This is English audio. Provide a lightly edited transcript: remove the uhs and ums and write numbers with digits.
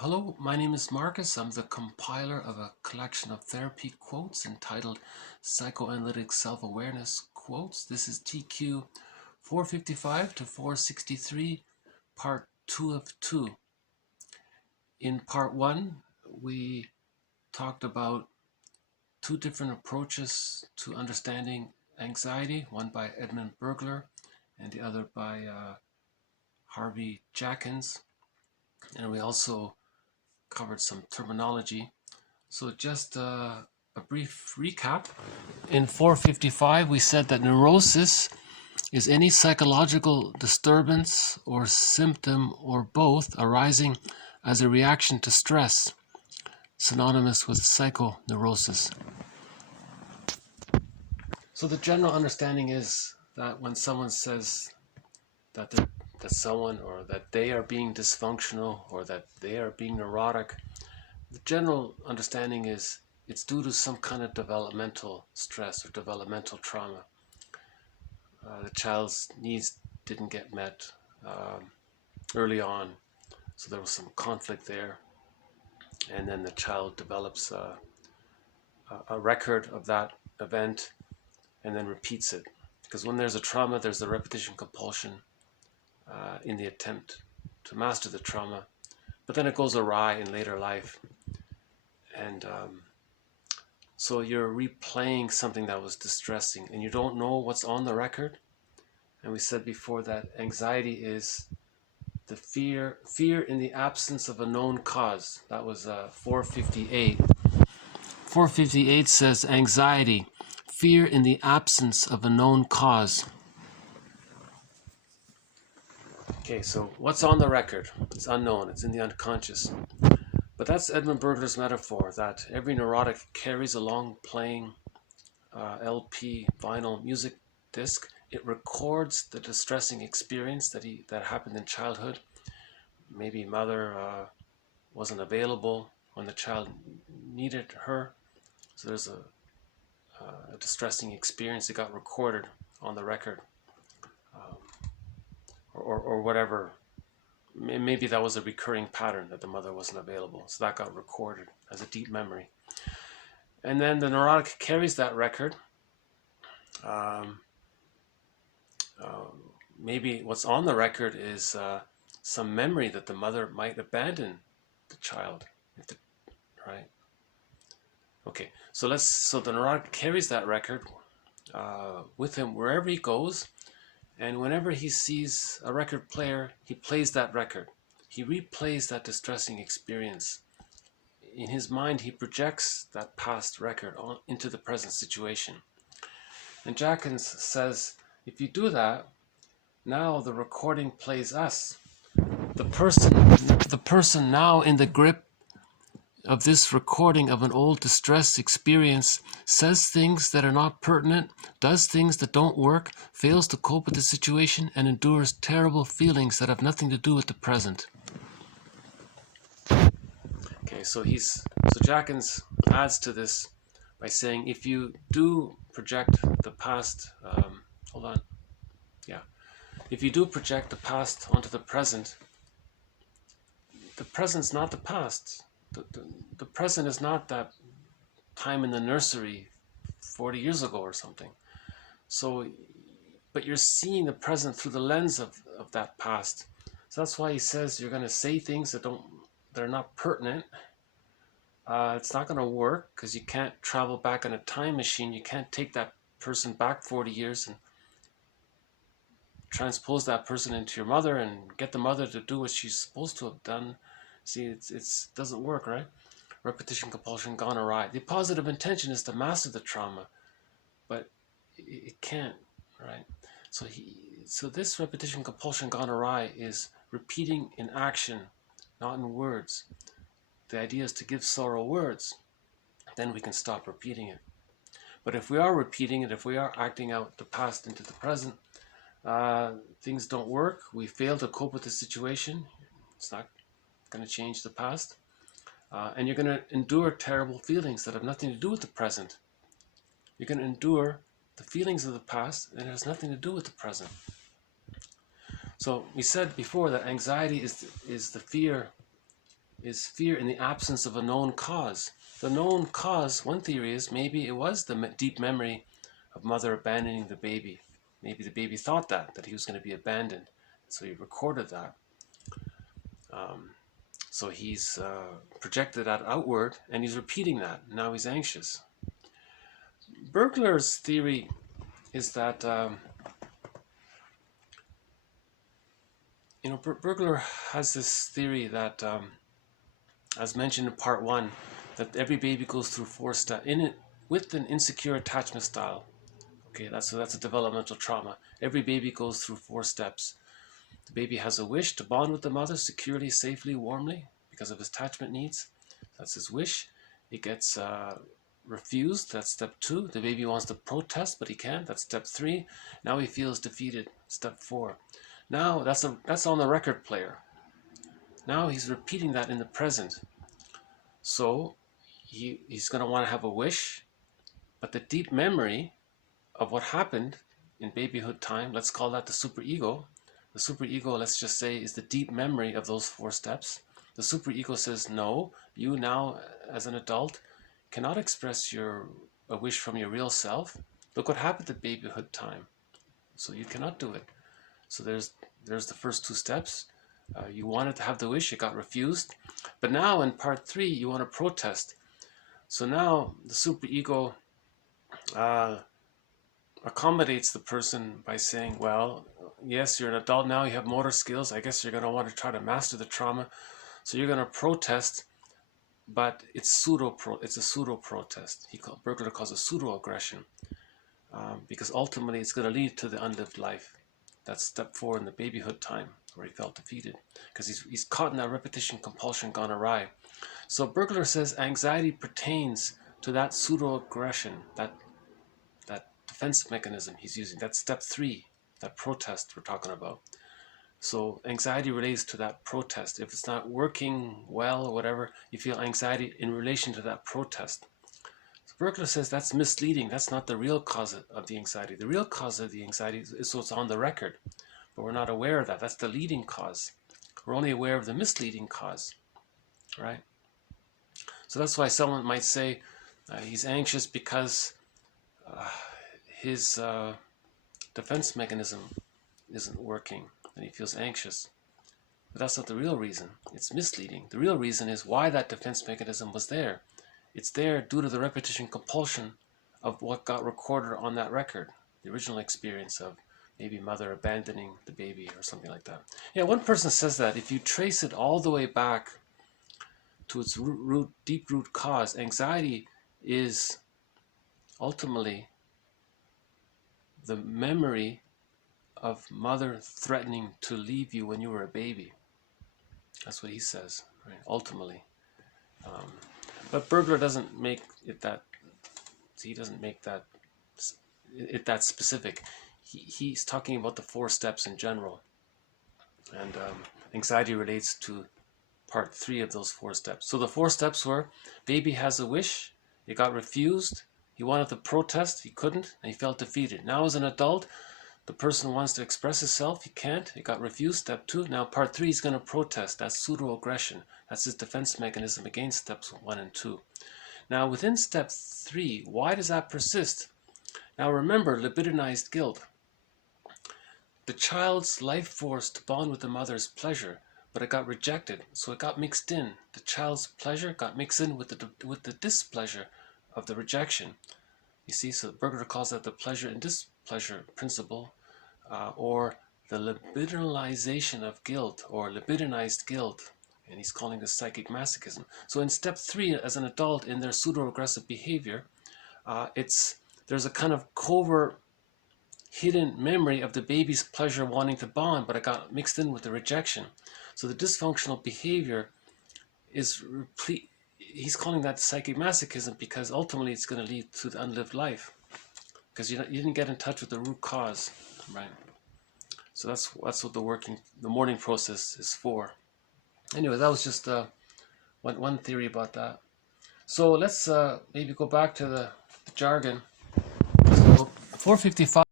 Hello, my name is Marcus. I'm the compiler of a collection of therapy quotes entitled Psychoanalytic Self-Awareness Quotes. This is TQ 455 to 463, part 2 of 2. In part 1, we talked about two different approaches to understanding anxiety, one by Edmund Bergler and the other by Harvey Jackins. And we also covered some terminology. So just a brief recap. In 455, we said that neurosis is any psychological disturbance or symptom or both arising as a reaction to stress, synonymous with psychoneurosis. So the general understanding is that when someone says that someone or that they are being dysfunctional or that they are being neurotic, the general understanding is it's due to some kind of developmental stress or developmental trauma. The child's needs didn't get met early on, so there was some conflict there, and then the child develops a record of that event and then repeats it. Because when there's a trauma, there's the repetition compulsion in the attempt to master the trauma, but then it goes awry in later life. And so you're replaying something that was distressing and you don't know what's on the record. And we said before that anxiety is the fear in the absence of a known cause. That was 458. 458 says anxiety, fear in the absence of a known cause. Okay, so what's on the record? It's unknown, it's in the unconscious. But that's Edmund Bergler's metaphor, that every neurotic carries a long playing LP vinyl music disc. It records the distressing experience that happened in childhood. Maybe mother wasn't available when the child needed her, so there's a distressing experience that got recorded on the record, or whatever. Maybe that was a recurring pattern that the mother wasn't available, so that got recorded as a deep memory. And then the neurotic carries that record. Maybe what's on the record is some memory that the mother might abandon the child, right? Okay, so the neurotic carries that record with him wherever he goes. And whenever he sees a record player, he plays that record. He replays that distressing experience. In his mind, he projects that past record into the present situation. And Jackins says, if you do that, now the recording plays us. The person now in the grip of this recording of an old distress experience says things that are not pertinent, does things that don't work, fails to cope with the situation, and endures terrible feelings that have nothing to do with the present. Okay, so Jackins adds to this by saying, if you do project the past, if you do project the past onto the present's not the past. The present is not that time in the nursery 40 years ago or something. So, but you're seeing the present through the lens of that past. So that's why he says you're going to say things that are not pertinent. It's not going to work because you can't travel back in a time machine. You can't take that person back 40 years and transpose that person into your mother and get the mother to do what she's supposed to have done. See, it doesn't work, right? Repetition compulsion gone awry. The positive intention is to master the trauma, but it can't, right? So this repetition compulsion gone awry is repeating in action, not in words. The idea is to give sorrow words, then we can stop repeating it. But if we are repeating it, if we are acting out the past into the present, things don't work. We fail to cope with the situation. It's not going to change the past. And you're going to endure terrible feelings that have nothing to do with the present. You're going to endure the feelings of the past and it has nothing to do with the present. So we said before that anxiety is the fear is fear in the absence of a known cause. The known cause, one theory is maybe it was the deep memory of mother abandoning the baby. Maybe the baby thought that he was going to be abandoned. So he recorded that. So he's projected that outward, and he's repeating that. Now he's anxious. Burglar's theory is that, Burglar has this theory that, as mentioned in part 1, that every baby goes through 4 steps with an insecure attachment style. Okay, that's a developmental trauma. Every baby goes through 4 steps. The baby has a wish to bond with the mother securely, safely, warmly because of his attachment needs. That's his wish. It gets refused. That's step 2. The baby wants to protest, but he can't. That's step 3. Now he feels defeated. Step 4. Now that's on the record player. Now he's repeating that in the present. So he's going to want to have a wish, but the deep memory of what happened in babyhood time, let's call that the superego. The superego, let's just say, is the deep memory of those 4 steps. The superego says, no, you now as an adult cannot express a wish from your real self. Look what happened at babyhood time. So you cannot do it. So there's the first 2 steps. You wanted to have the wish, it got refused. But now in part 3, you want to protest. So now the superego accommodates the person by saying, well, yes, you're an adult now, you have motor skills, I guess you're going to want to try to master the trauma. So you're going to protest, but it's a pseudo protest. Burglar calls it pseudo aggression, because ultimately it's going to lead to the unlived life. That's step 4 in the babyhood time, where he felt defeated, because he's caught in that repetition compulsion gone awry. So Burglar says anxiety pertains to that pseudo aggression, that defense mechanism he's using. That's step 3, that protest we're talking about. So anxiety relates to that protest. If it's not working well or whatever, you feel anxiety in relation to that protest. So Burglar says that's misleading. That's not the real cause of the anxiety. The real cause of the anxiety is what's on the record, but we're not aware of that. That's the leading cause. We're only aware of the misleading cause, right? So that's why someone might say he's anxious because his defense mechanism isn't working and he feels anxious. But that's not the real reason. It's misleading. The real reason is why that defense mechanism was there. It's there due to the repetition compulsion of what got recorded on that record, the original experience of maybe mother abandoning the baby or something like that. Yeah, one person says that if you trace it all the way back to its deep root cause, anxiety is ultimately the memory of mother threatening to leave you when you were a baby. That's what he says, right? Ultimately. But Burglar doesn't make it that, he doesn't make that specific. He's talking about the 4 steps in general. And anxiety relates to part 3 of those 4 steps. So the 4 steps were, baby has a wish, it got refused, he wanted to protest, he couldn't, and he felt defeated. Now as an adult, the person wants to express himself, he can't, it got refused, step 2. Now part 3 is going to protest, that's pseudo-aggression. That's his defense mechanism against steps 1 and 2. Now within step 3, why does that persist? Now remember, libidinized guilt. The child's life force to bond with the mother's pleasure, but it got rejected, so it got mixed in. The child's pleasure got mixed in with the displeasure of the rejection. You see, so Burglar calls that the pleasure and displeasure principle, or the libidinalization of guilt, or libidinized guilt, and he's calling this psychic masochism. So in step 3, as an adult, in their pseudo-aggressive behavior, there's a kind of covert, hidden memory of the baby's pleasure wanting to bond, but it got mixed in with the rejection. So the dysfunctional behavior is replete. He's calling that psychic masochism because ultimately it's going to lead to the unlived life, because you didn't get in touch with the root cause, right? So that's what the mourning process is for. Anyway, that was just one theory about that. So let's maybe go back to the jargon. So 455.